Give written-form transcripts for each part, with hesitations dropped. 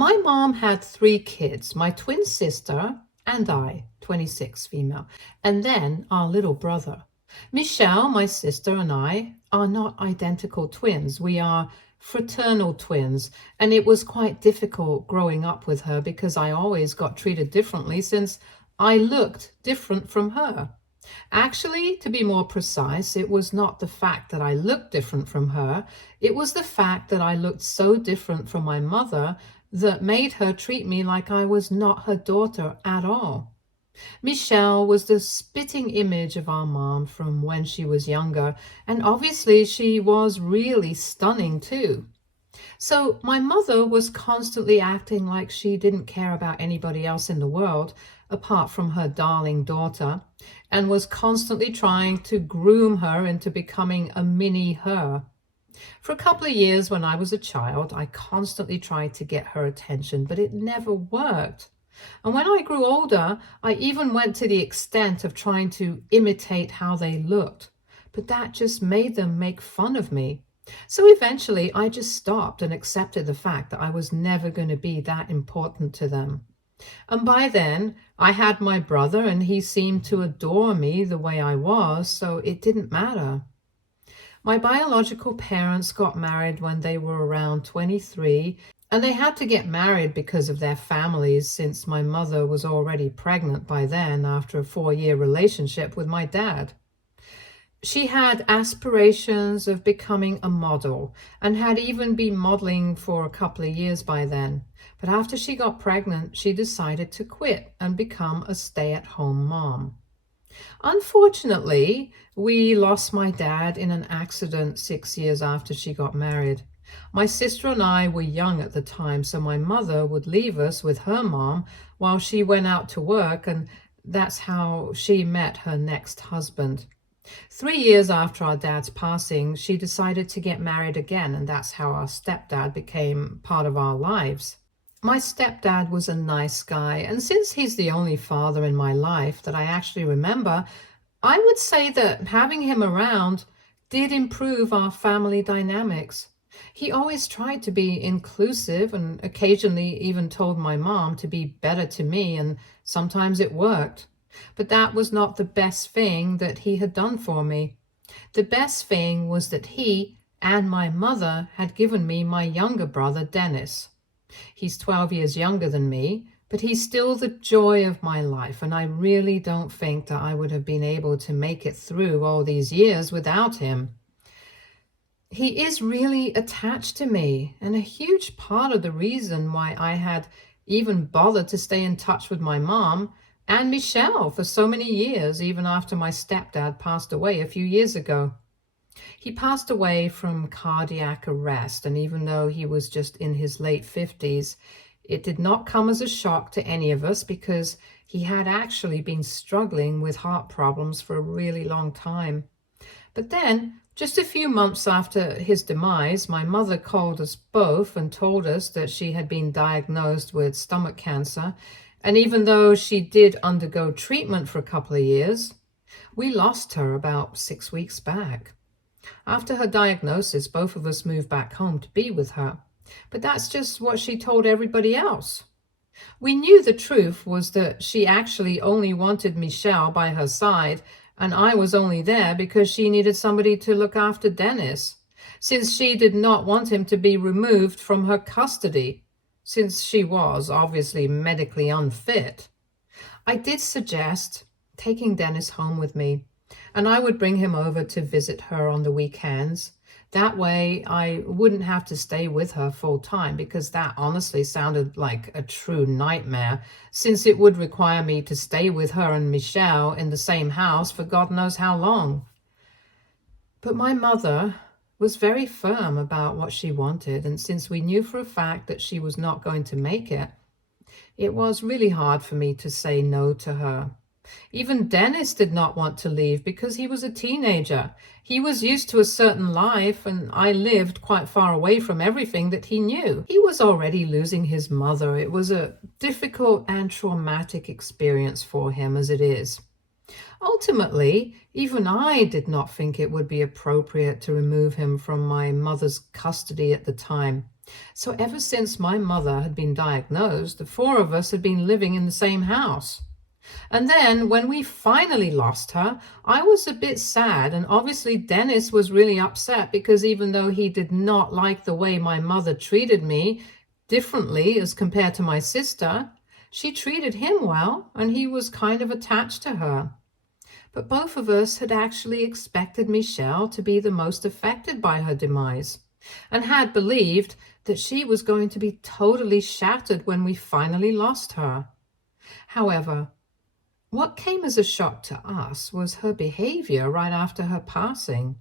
My mom had three kids, my twin sister and I, 26 female, and then our little brother. Michelle, my sister, and I are not identical twins. We are fraternal twins, and it was quite difficult growing up with her because I always got treated differently since I looked different from her. Actually, to be more precise, it was not the fact that I looked different from her, it was the fact that I looked so different from my mother that made her treat me like I was not her daughter at all. Michelle was the spitting image of our mom from when she was younger, and obviously she was really stunning too. So my mother was constantly acting like she didn't care about anybody else in the world apart from her darling daughter, and was constantly trying to groom her into becoming a mini her. For a couple of years when I was a child, I constantly tried to get her attention, but it never worked. And when I grew older, I even went to the extent of trying to imitate how they looked. But that just made them make fun of me. So eventually, I just stopped and accepted the fact that I was never going to be that important to them. And by then, I had my brother, and he seemed to adore me the way I was, so it didn't matter. My biological parents got married when they were around 23, and they had to get married because of their families since my mother was already pregnant by then after a 4-year relationship with my dad. She had aspirations of becoming a model and had even been modeling for a couple of years by then. But after she got pregnant, she decided to quit and become a stay-at-home mom. Unfortunately, we lost my dad in an accident 6 years after she got married. My sister and I were young at the time, so my mother would leave us with her mom while she went out to work, and that's how she met her next husband. 3 years after our dad's passing, she decided to get married again, and that's how our stepdad became part of our lives. My stepdad was a nice guy, and since he's the only father in my life that I actually remember, I would say that having him around did improve our family dynamics. He always tried to be inclusive and occasionally even told my mom to be better to me, and sometimes it worked. But that was not the best thing that he had done for me. The best thing was that he and my mother had given me my younger brother, Dennis. He's 12 years younger than me, but he's still the joy of my life, and I really don't think that I would have been able to make it through all these years without him. He is really attached to me, and a huge part of the reason why I had even bothered to stay in touch with my mom and Michelle for so many years, even after my stepdad passed away a few years ago. He passed away from cardiac arrest, and even though he was just in his late 50s, it did not come as a shock to any of us because he had actually been struggling with heart problems for a really long time. But then, just a few months after his demise, my mother called us both and told us that she had been diagnosed with stomach cancer, and even though she did undergo treatment for a couple of years, we lost her about 6 weeks back. After her diagnosis, both of us moved back home to be with her. But that's just what she told everybody else. We knew the truth was that she actually only wanted Michelle by her side, and I was only there because she needed somebody to look after Dennis, since she did not want him to be removed from her custody, since she was obviously medically unfit. I did suggest taking Dennis home with me, and I would bring him over to visit her on the weekends. That way I wouldn't have to stay with her full time, because that honestly sounded like a true nightmare, since it would require me to stay with her and Michelle in the same house for God knows how long. But my mother was very firm about what she wanted, and since we knew for a fact that she was not going to make it, it was really hard for me to say no to her. Even Dennis did not want to leave because he was a teenager. He was used to a certain life, and I lived quite far away from everything that he knew. He was already losing his mother. It was a difficult and traumatic experience for him as it is. Ultimately, even I did not think it would be appropriate to remove him from my mother's custody at the time. So ever since my mother had been diagnosed, the four of us had been living in the same house. And then when we finally lost her, I was a bit sad. And obviously, Dennis was really upset because even though he did not like the way my mother treated me differently as compared to my sister, she treated him well and he was kind of attached to her. But both of us had actually expected Michelle to be the most affected by her demise and had believed that she was going to be totally shattered when we finally lost her. However, what came as a shock to us was her behavior right after her passing.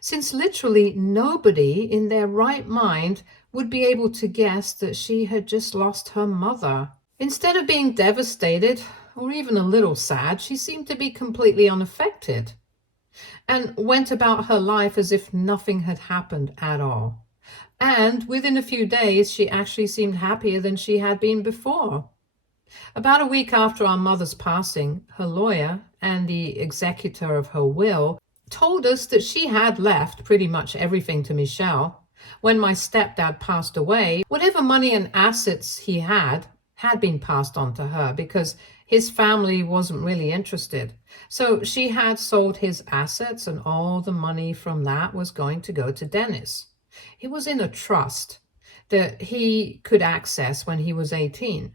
Since literally nobody in their right mind would be able to guess that she had just lost her mother. Instead of being devastated or even a little sad, she seemed to be completely unaffected and went about her life as if nothing had happened at all. And within a few days, she actually seemed happier than she had been before. About a week after our mother's passing, her lawyer and the executor of her will told us that she had left pretty much everything to Michelle. When my stepdad passed away, whatever money and assets he had been passed on to her because his family wasn't really interested. So she had sold his assets and all the money from that was going to go to Dennis. It was in a trust that he could access when he was 18.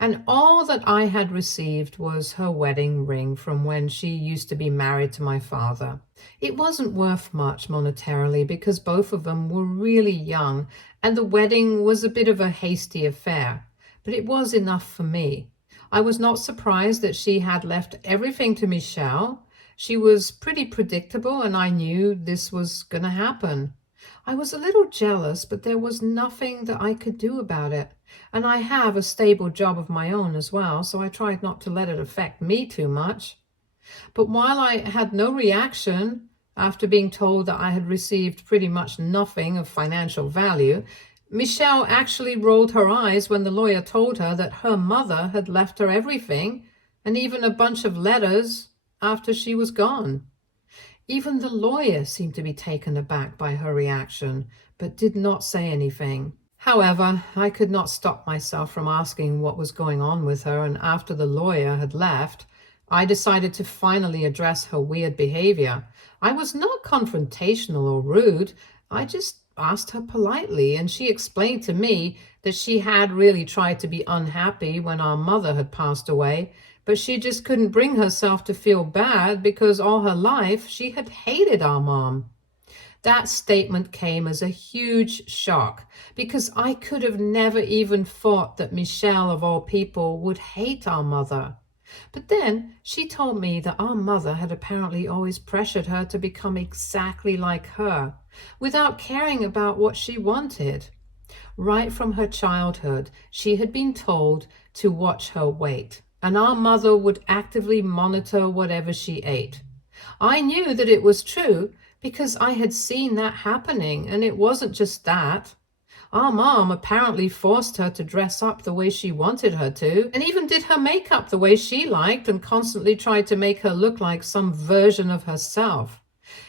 And all that I had received was her wedding ring from when she used to be married to my father. It wasn't worth much monetarily because both of them were really young and the wedding was a bit of a hasty affair, but it was enough for me. I was not surprised that she had left everything to Michelle. She was pretty predictable and I knew this was going to happen. I was a little jealous, but there was nothing that I could do about it. And I have a stable job of my own as well, so I tried not to let it affect me too much. But while I had no reaction after being told that I had received pretty much nothing of financial value, Michelle actually rolled her eyes when the lawyer told her that her mother had left her everything and even a bunch of letters after she was gone. Even the lawyer seemed to be taken aback by her reaction, but did not say anything. However, I could not stop myself from asking what was going on with her, and after the lawyer had left, I decided to finally address her weird behavior. I was not confrontational or rude. I just asked her politely, and she explained to me that she had really tried to be unhappy when our mother had passed away, but she just couldn't bring herself to feel bad because all her life she had hated our mom. That statement came as a huge shock because I could have never even thought that Michelle, of all people, would hate our mother. But then she told me that our mother had apparently always pressured her to become exactly like her, without caring about what she wanted. Right from her childhood, she had been told to watch her weight, and our mother would actively monitor whatever she ate. I knew that it was true because I had seen that happening, and it wasn't just that. Our mom apparently forced her to dress up the way she wanted her to, and even did her makeup the way she liked, and constantly tried to make her look like some version of herself.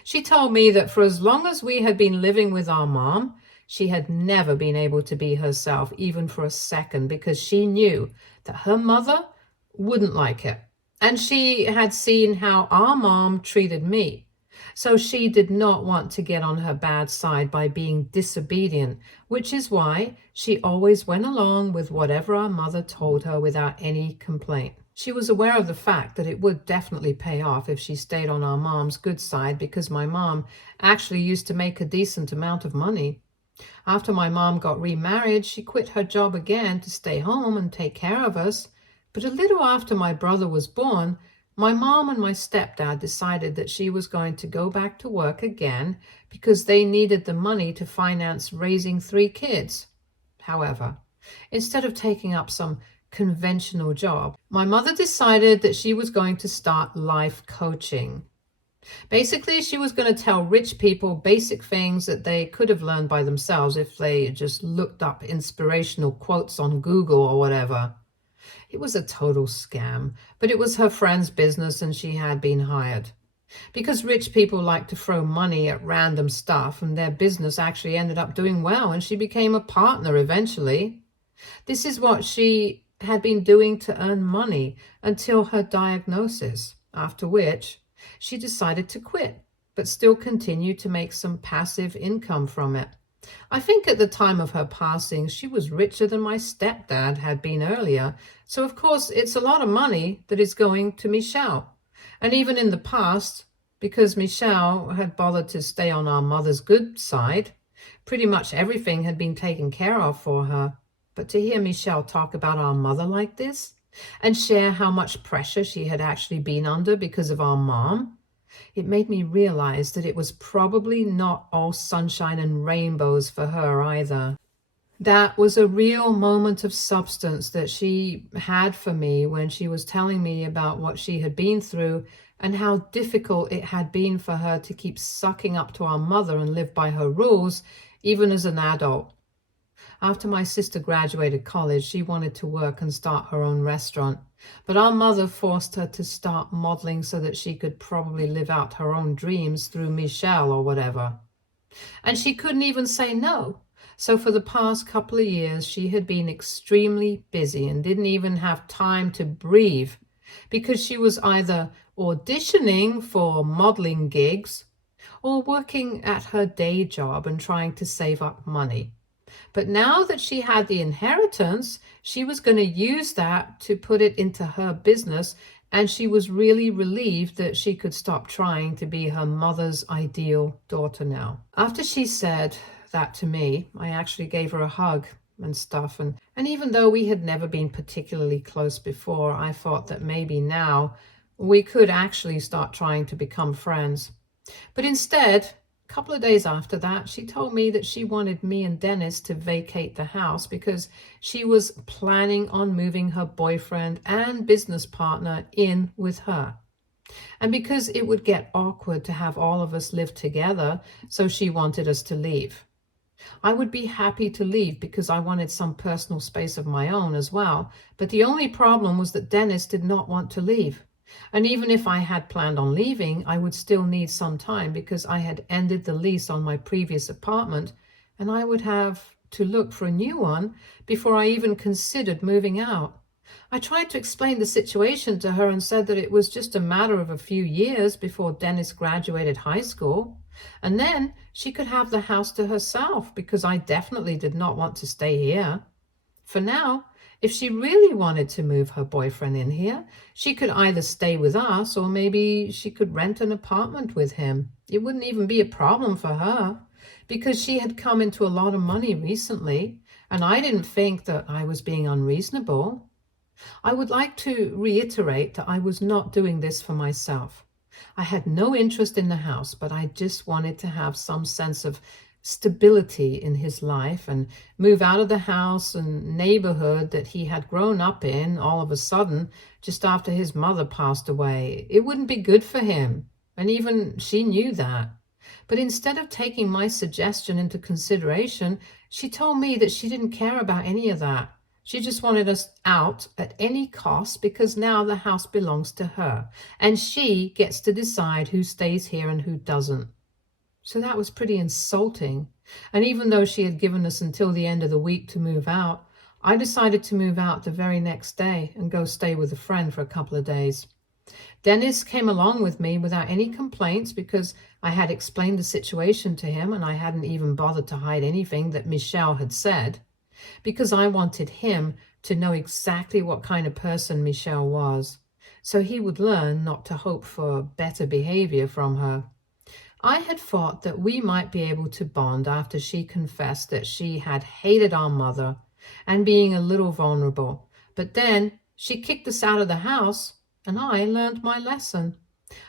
She told me that for as long as we had been living with our mom, she had never been able to be herself, even for a second, because she knew that her mother wouldn't like it. And she had seen how our mom treated me. So she did not want to get on her bad side by being disobedient, which is why she always went along with whatever our mother told her without any complaint. She was aware of the fact that it would definitely pay off if she stayed on our mom's good side because my mom actually used to make a decent amount of money. After my mom got remarried, she quit her job again to stay home and take care of us. But a little after my brother was born, my mom and my stepdad decided that she was going to go back to work again because they needed the money to finance raising 3 kids. However, instead of taking up some conventional job, my mother decided that she was going to start life coaching. Basically, she was going to tell rich people basic things that they could have learned by themselves if they just looked up inspirational quotes on Google or whatever. It was a total scam, but it was her friend's business and she had been hired. because rich people like to throw money at random stuff, and their business actually ended up doing well, and she became a partner eventually. This is what she had been doing to earn money until her diagnosis, after which she decided to quit, but still continued to make some passive income from it. I think at the time of her passing, she was richer than my stepdad had been earlier. So, of course, it's a lot of money that is going to Michelle. And even in the past, because Michelle had bothered to stay on our mother's good side, pretty much everything had been taken care of for her. But to hear Michelle talk about our mother like this and share how much pressure she had actually been under because of our mom, it made me realize that it was probably not all sunshine and rainbows for her either. That was a real moment of substance that she had for me when she was telling me about what she had been through and how difficult it had been for her to keep sucking up to our mother and live by her rules, even as an adult. After my sister graduated college, she wanted to work and start her own restaurant, but our mother forced her to start modeling so that she could probably live out her own dreams through Michelle or whatever. And she couldn't even say no. So for the past couple of years, she had been extremely busy and didn't even have time to breathe because she was either auditioning for modeling gigs or working at her day job and trying to save up money. But now that she had the inheritance, she was going to use that to put it into her business, and she was really relieved that she could stop trying to be her mother's ideal daughter now. After she said that to me, I actually gave her a hug and stuff, and even though we had never been particularly close before, I thought that maybe now we could actually start trying to become friends. But instead, a couple of days after that, she told me that she wanted me and Dennis to vacate the house because she was planning on moving her boyfriend and business partner in with her. And because it would get awkward to have all of us live together, so she wanted us to leave. I would be happy to leave because I wanted some personal space of my own as well. But the only problem was that Dennis did not want to leave. And even if I had planned on leaving, I would still need some time because I had ended the lease on my previous apartment, and I would have to look for a new one before I even considered moving out. I tried to explain the situation to her and said that it was just a matter of a few years before Dennis graduated high school, and then she could have the house to herself because I definitely did not want to stay here. For now, if she really wanted to move her boyfriend in here, she could either stay with us or maybe she could rent an apartment with him. It wouldn't even be a problem for her because she had come into a lot of money recently, and I didn't think that I was being unreasonable. I would like to reiterate that I was not doing this for myself. I had no interest in the house, but I just wanted to have some sense of stability in his life and move out of the house and neighborhood that he had grown up in all of a sudden just after his mother passed away. It wouldn't be good for him, and even she knew that. But instead of taking my suggestion into consideration, she told me that she didn't care about any of that. She just wanted us out at any cost because now the house belongs to her, and she gets to decide who stays here and who doesn't. So that was pretty insulting. And even though she had given us until the end of the week to move out, I decided to move out the very next day and go stay with a friend for a couple of days. Dennis came along with me without any complaints because I had explained the situation to him and I hadn't even bothered to hide anything that Michelle had said, because I wanted him to know exactly what kind of person Michelle was, so he would learn not to hope for better behavior from her. I had thought that we might be able to bond after she confessed that she had hated our mother and being a little vulnerable. But then she kicked us out of the house, and I learned my lesson.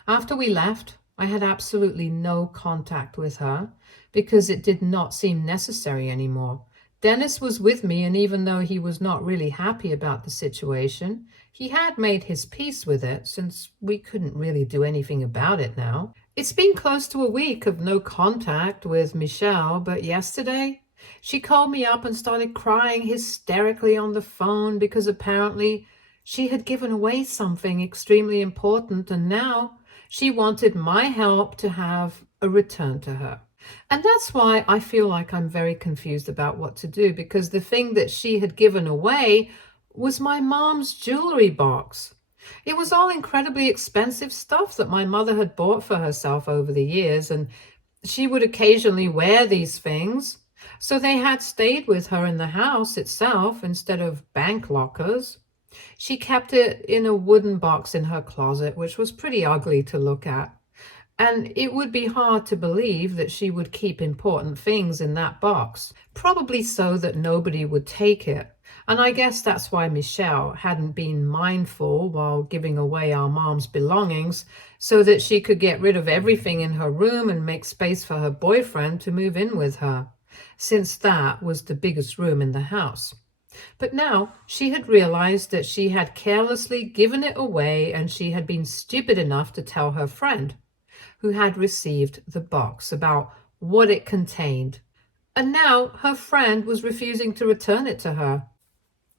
After we left, I had absolutely no contact with her because it did not seem necessary anymore. Dennis was with me, and even though he was not really happy about the situation, he had made his peace with it since we couldn't really do anything about it now. It's been close to a week of no contact with Michelle, but yesterday she called me up and started crying hysterically on the phone because apparently she had given away something extremely important, and now She wanted my help to have a return to her. And that's why I feel like I'm very confused about what to do, because the thing that she had given away was my mom's jewelry box. It was all incredibly expensive stuff that my mother had bought for herself over the years, and she would occasionally wear these things. So they had stayed with her in the house itself instead of bank lockers. She kept it in a wooden box in her closet, which was pretty ugly to look at. And it would be hard to believe that she would keep important things in that box, probably so that nobody would take it. And I guess that's why Michelle hadn't been mindful while giving away our mom's belongings, so that she could get rid of everything in her room and make space for her boyfriend to move in with her, since that was the biggest room in the house. But now she had realized that she had carelessly given it away, and she had been stupid enough to tell her friend, who had received the box, about what it contained. And now her friend was refusing to return it to her.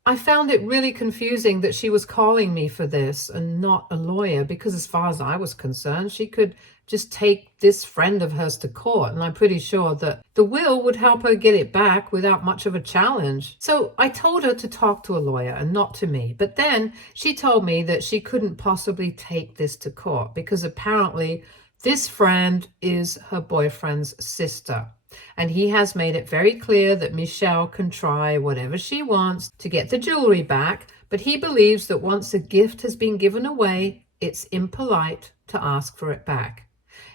I found it really confusing that she was calling me for this and not a lawyer, because as far as I was concerned, she could just take this friend of hers to court, and I'm pretty sure that the will would help her get it back without much of a challenge. So I told her to talk to a lawyer and not to me. But then she told me that she couldn't possibly take this to court because apparently this friend is her boyfriend's sister. And he has made it very clear that Michelle can try whatever she wants to get the jewelry back, but he believes that once a gift has been given away, it's impolite to ask for it back.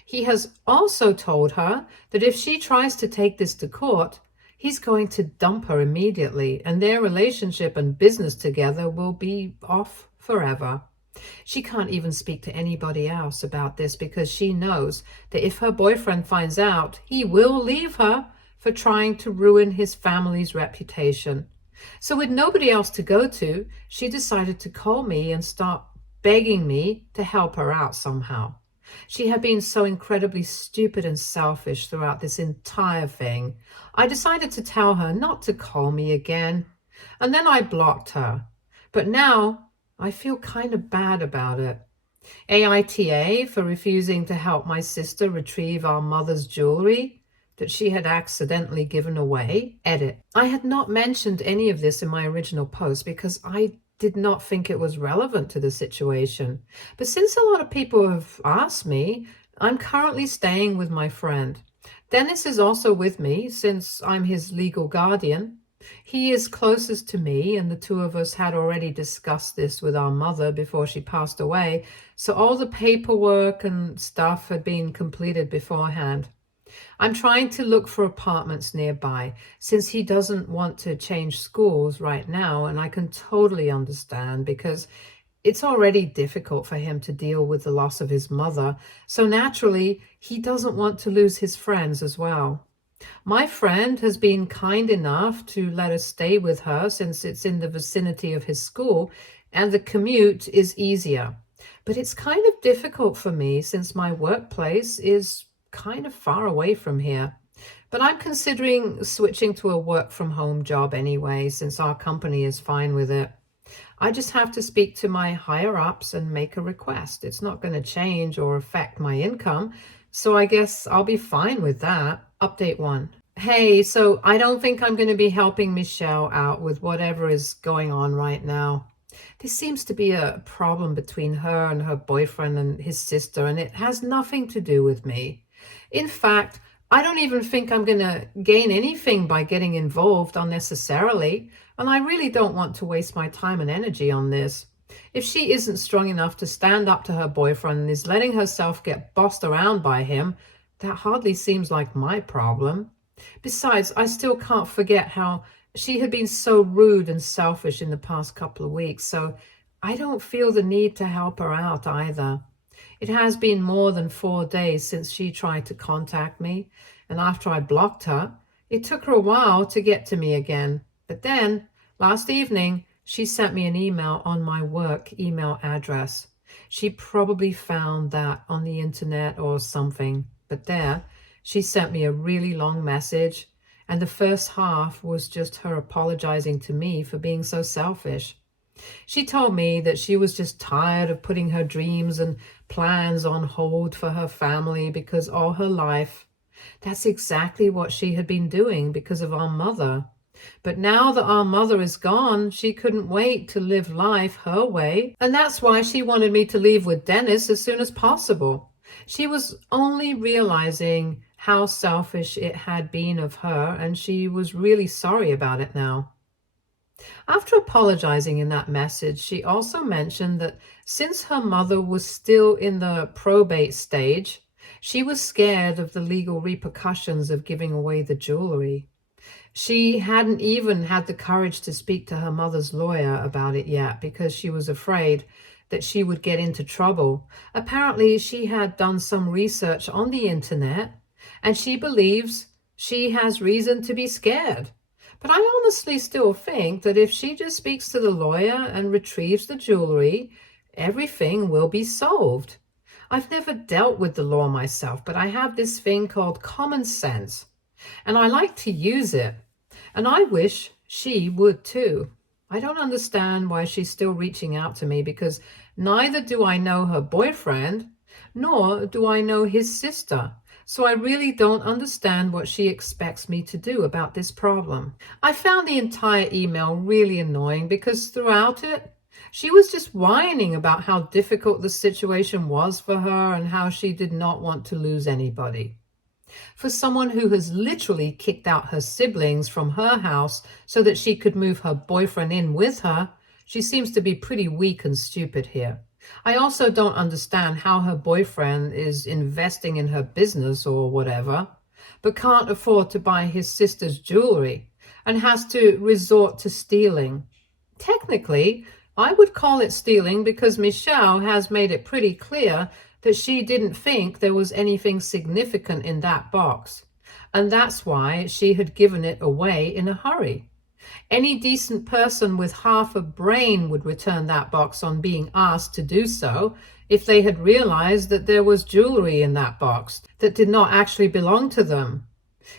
He has also told her that if she tries to take this to court, he's going to dump her immediately, and their relationship and business together will be off forever. She can't even speak to anybody else about this because she knows that if her boyfriend finds out, he will leave her for trying to ruin his family's reputation. So with nobody else to go to, she decided to call me and start begging me to help her out somehow. She had been so incredibly stupid and selfish throughout this entire thing. I decided to tell her not to call me again, and then I blocked her. But now I feel kind of bad about it. AITA for refusing to help my sister retrieve our mother's jewelry that she had accidentally given away. Edit. I had not mentioned any of this in my original post because I did not think it was relevant to the situation. But since a lot of people have asked me, I'm currently staying with my friend. Dennis is also with me since I'm his legal guardian. He is closest to me, and the two of us had already discussed this with our mother before she passed away, so all the paperwork and stuff had been completed beforehand. I'm trying to look for apartments nearby since he doesn't want to change schools right now, and I can totally understand because it's already difficult for him to deal with the loss of his mother, so naturally he doesn't want to lose his friends as well. My friend has been kind enough to let us stay with her since it's in the vicinity of his school and the commute is easier. But it's kind of difficult for me since my workplace is kind of far away from here. But I'm considering switching to a work from home job anyway, since our company is fine with it. I just have to speak to my higher ups and make a request. It's not going to change or affect my income, so I guess I'll be fine with that. Update 1. Hey, so I don't think I'm going to be helping Michelle out with whatever is going on right now. There seems to be a problem between her and her boyfriend and his sister, and it has nothing to do with me. In fact, I don't even think I'm going to gain anything by getting involved unnecessarily, and I really don't want to waste my time and energy on this. If she isn't strong enough to stand up to her boyfriend and is letting herself get bossed around by him, that hardly seems like my problem. Besides, I still can't forget how she had been so rude and selfish in the past couple of weeks, so I don't feel the need to help her out either. It has been more than 4 days since she tried to contact me, and after I blocked her, it took her a while to get to me again. But then, last evening, she sent me an email on my work email address. She probably found that on the internet or something, but there, she sent me a really long message, and the first half was just her apologizing to me for being so selfish. She told me that she was just tired of putting her dreams and plans on hold for her family because all her life, that's exactly what she had been doing because of our mother. But now that our mother is gone, she couldn't wait to live life her way. And that's why she wanted me to leave with Dennis as soon as possible. She was only realizing how selfish it had been of her, and she was really sorry about it now. After apologizing in that message, she also mentioned that since her mother was still in the probate stage, she was scared of the legal repercussions of giving away the jewelry. She hadn't even had the courage to speak to her mother's lawyer about it yet because she was afraid that she would get into trouble. Apparently, she had done some research on the internet and she believes she has reason to be scared. But I honestly still think that if she just speaks to the lawyer and retrieves the jewelry, everything will be solved. I've never dealt with the law myself, but I have this thing called common sense, and I like to use it. And I wish she would too. I don't understand why she's still reaching out to me because neither do I know her boyfriend, nor do I know his sister. So I really don't understand what she expects me to do about this problem. I found the entire email really annoying because throughout it, she was just whining about how difficult the situation was for her and how she did not want to lose anybody. For someone who has literally kicked out her siblings from her house so that she could move her boyfriend in with her, she seems to be pretty weak and stupid here. I also don't understand how her boyfriend is investing in her business or whatever, but can't afford to buy his sister's jewelry and has to resort to stealing. Technically, I would call it stealing because Michelle has made it pretty clear that she didn't think there was anything significant in that box, and that's why she had given it away in a hurry. Any decent person with half a brain would return that box on being asked to do so if they had realized that there was jewelry in that box that did not actually belong to them.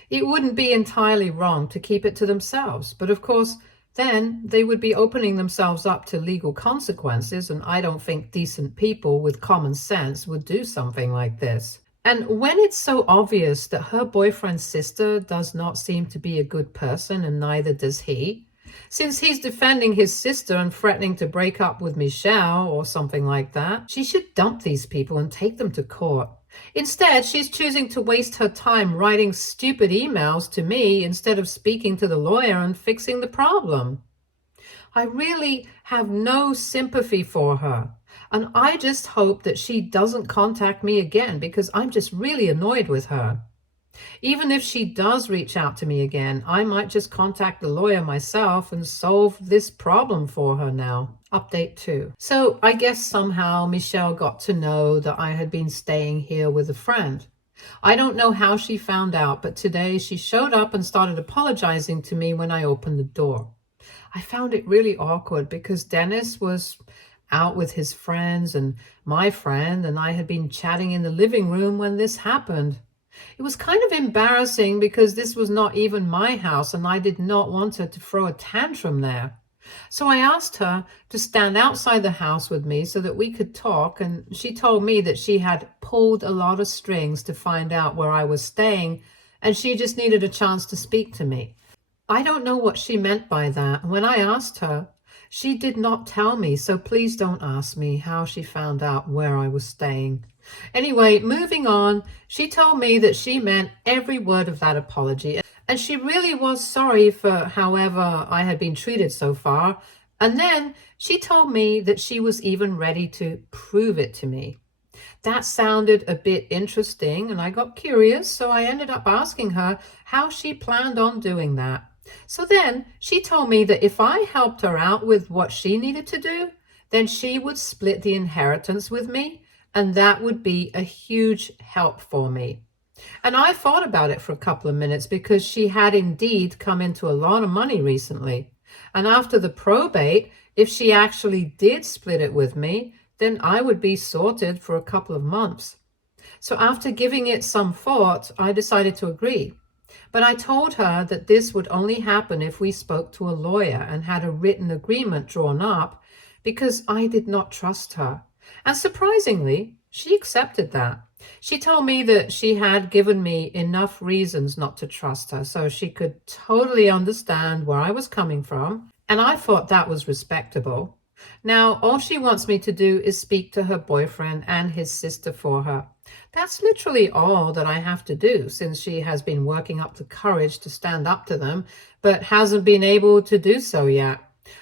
It wouldn't be entirely wrong to keep it to themselves, but of course, then they would be opening themselves up to legal consequences, and I don't think decent people with common sense would do something like this. And when it's so obvious that her boyfriend's sister does not seem to be a good person, and neither does he, since he's defending his sister and threatening to break up with Michelle or something like that, she should dump these people and take them to court. Instead, she's choosing to waste her time writing stupid emails to me instead of speaking to the lawyer and fixing the problem. I really have no sympathy for her, and I just hope that she doesn't contact me again because I'm just really annoyed with her. Even if she does reach out to me again, I might just contact the lawyer myself and solve this problem for her now. Update 2. So I guess somehow Michelle got to know that I had been staying here with a friend. I don't know how she found out, but today she showed up and started apologizing to me when I opened the door. I found it really awkward because Dennis was out with his friends and my friend, and I had been chatting in the living room when this happened. It was kind of embarrassing because this was not even my house and I did not want her to throw a tantrum there. So I asked her to stand outside the house with me so that we could talk, and she told me that she had pulled a lot of strings to find out where I was staying and she just needed a chance to speak to me. I don't know what she meant by that. When I asked her, she did not tell me, so please don't ask me how she found out where I was staying. Anyway, moving on, she told me that she meant every word of that apology, and she really was sorry for however I had been treated so far. And then she told me that she was even ready to prove it to me. That sounded a bit interesting, and I got curious, so I ended up asking her how she planned on doing that. So then she told me that if I helped her out with what she needed to do, then she would split the inheritance with me, and that would be a huge help for me. And I thought about it for a couple of minutes because she had indeed come into a lot of money recently. And after the probate, if she actually did split it with me, then I would be sorted for a couple of months. So after giving it some thought, I decided to agree. But I told her that this would only happen if we spoke to a lawyer and had a written agreement drawn up, because I did not trust her. And surprisingly, she accepted that. She told me that she had given me enough reasons not to trust her, so she could totally understand where I was coming from, and I thought that was respectable. Now, all she wants me to do is speak to her boyfriend and his sister for her. That's literally all that I have to do, since she has been working up the courage to stand up to them, but hasn't been able to do so yet.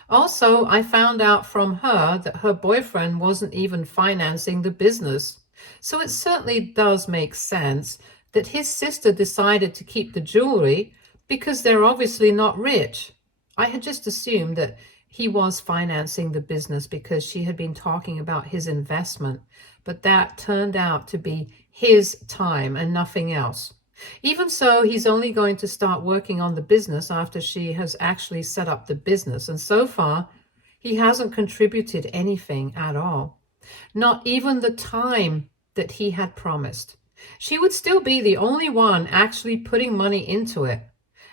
Also, I found out from her that her boyfriend wasn't even financing the business. So it certainly does make sense that his sister decided to keep the jewelry because they're obviously not rich. I had just assumed that he was financing the business because she had been talking about his investment, but that turned out to be his time and nothing else. Even so, he's only going to start working on the business after she has actually set up the business, and so far, he hasn't contributed anything at all. Not even the time that he had promised. She would still be the only one actually putting money into it.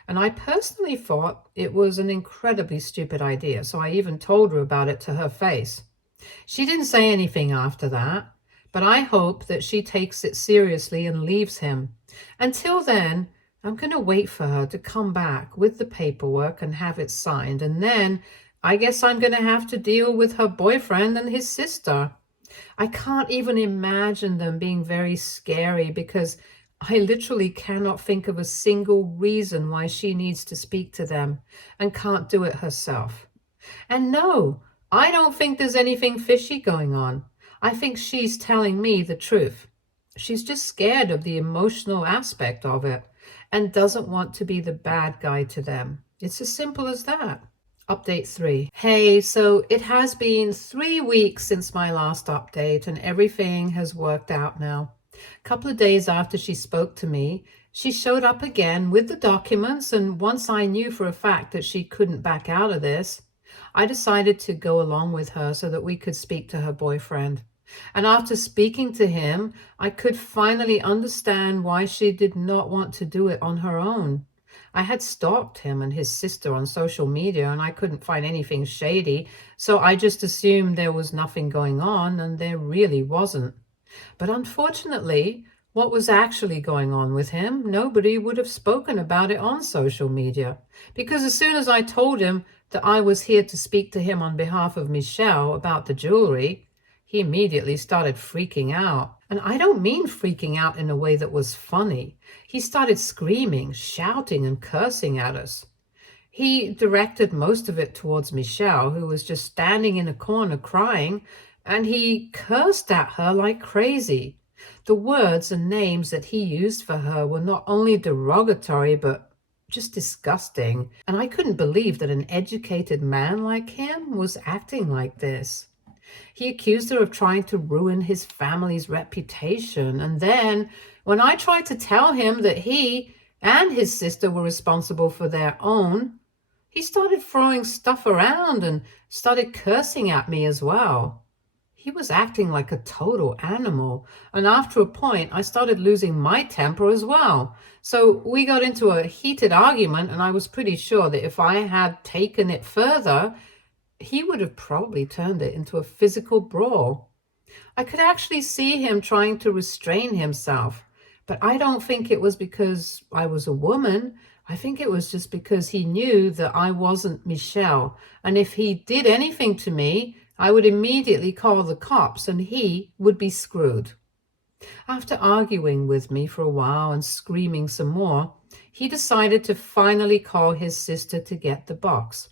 And I personally thought it was an incredibly stupid idea, so I even told her about it to her face. She didn't say anything after that, but I hope that she takes it seriously and leaves him. Until then, I'm going to wait for her to come back with the paperwork and have it signed, and then I guess I'm going to have to deal with her boyfriend and his sister. I can't even imagine them being very scary because I literally cannot think of a single reason why she needs to speak to them and can't do it herself. And no, I don't think there's anything fishy going on. I think she's telling me the truth. She's just scared of the emotional aspect of it and doesn't want to be the bad guy to them. It's as simple as that. Update 3. Hey, so it has been 3 weeks since my last update and everything has worked out now. A couple of days after she spoke to me, she showed up again with the documents, and once I knew for a fact that she couldn't back out of this, I decided to go along with her so that we could speak to her boyfriend. And after speaking to him, I could finally understand why she did not want to do it on her own. I had stalked him and his sister on social media and I couldn't find anything shady, so I just assumed there was nothing going on, and there really wasn't. But unfortunately, what was actually going on with him, nobody would have spoken about it on social media. Because as soon as I told him that I was here to speak to him on behalf of Michelle about the jewelry, he immediately started freaking out. And I don't mean freaking out in a way that was funny. He started screaming, shouting, and cursing at us. He directed most of it towards Michelle, who was just standing in a corner crying, and he cursed at her like crazy. The words and names that he used for her were not only derogatory, but just disgusting. And I couldn't believe that an educated man like him was acting like this. He accused her of trying to ruin his family's reputation. And then, when I tried to tell him that he and his sister were responsible for their own, he started throwing stuff around and started cursing at me as well. He was acting like a total animal, and after a point, I started losing my temper as well. So we got into a heated argument, and I was pretty sure that if I had taken it further, he would have probably turned it into a physical brawl. I could actually see him trying to restrain himself, but I don't think it was because I was a woman. I think it was just because he knew that I wasn't Michelle, and if he did anything to me, I would immediately call the cops and he would be screwed. After arguing with me for a while and screaming some more, he decided to finally call his sister to get the box.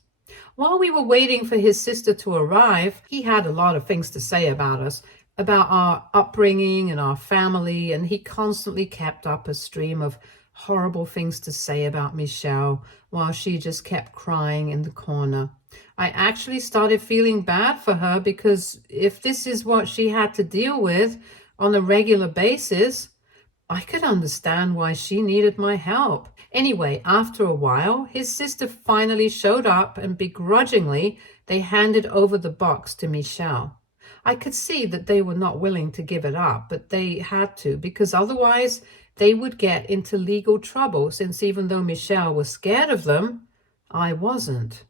While we were waiting for his sister to arrive, he had a lot of things to say about us, about our upbringing and our family, and he constantly kept up a stream of horrible things to say about Michelle while she just kept crying in the corner. I actually started feeling bad for her, because if this is what she had to deal with on a regular basis, I could understand why she needed my help. Anyway, after a while, his sister finally showed up, and begrudgingly, they handed over the box to Michelle. I could see that they were not willing to give it up, but they had to, because otherwise they would get into legal trouble, since even though Michelle was scared of them, I wasn't.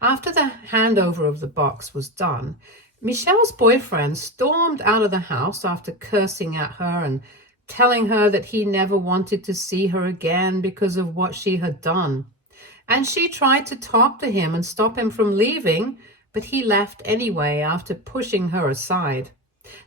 After the handover of the box was done, Michelle's boyfriend stormed out of the house after cursing at her and telling her that he never wanted to see her again because of what she had done. And she tried to talk to him and stop him from leaving, but he left anyway after pushing her aside.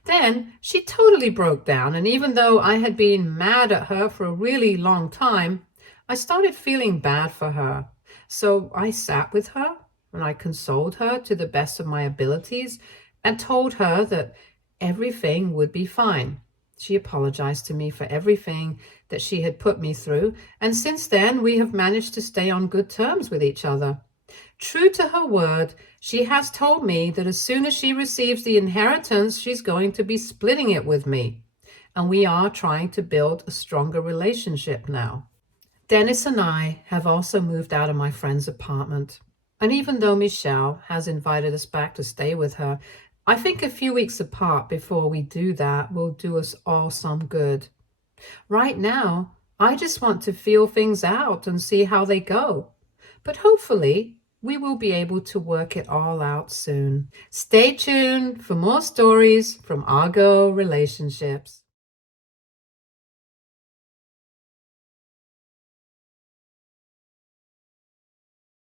Then she totally broke down, and even though I had been mad at her for a really long time, I started feeling bad for her. So I sat with her and I consoled her to the best of my abilities and told her that everything would be fine. She apologized to me for everything that she had put me through, and since then we have managed to stay on good terms with each other. True to her word, she has told me that as soon as she receives the inheritance, she's going to be splitting it with me. And we are trying to build a stronger relationship now. Dennis and I have also moved out of my friend's apartment. And even though Michelle has invited us back to stay with her, I think a few weeks apart before we do that will do us all some good. Right now, I just want to feel things out and see how they go. But hopefully, we will be able to work it all out soon. Stay tuned for more stories from Argo Relationships.